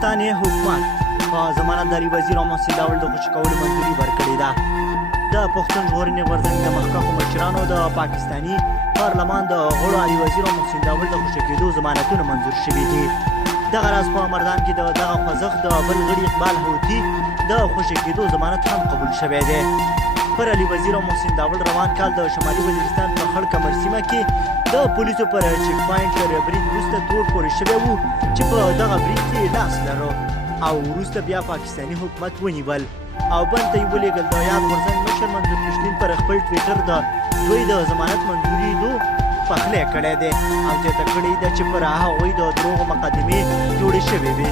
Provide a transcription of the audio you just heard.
پاکستان حکومت په ضمانتداري وزیر محسن داول د خوشي کولو منظوري ورکړې ده. د پښتون ژغورنې غورځنګ د مخکښو مشرانو د پاکستاني پارلمان د غړو علي وزیر محسن داول د خوشي کېدو ضمانتونه منظور شوي دي. دغه راز په مردان کې دغه خوځښت د بل غړي اقبال هوتي د خوشي کېدو ضمانت هم قبول شوی دی. پر علي وزیر محسن داول روان کال د شمالي وزیرستان په خړ کمر سیمه کې د پولیسو پر چیک پاینټ تر برید وروسته تور پورې شوی و چې په دغه برید کې لاس لرو او وروسته بیا پاکستاني حکومت ونیول او بند ته یې ولېږل. د یاد غورځنګ مشر منظور پښتین پر خپل ټویټر د دوی د ضمانت منظورېدو پخلی کړی دی او زیاته کړې ده چې پر هغوی د دروغو مقدمې جوړې شوې وې.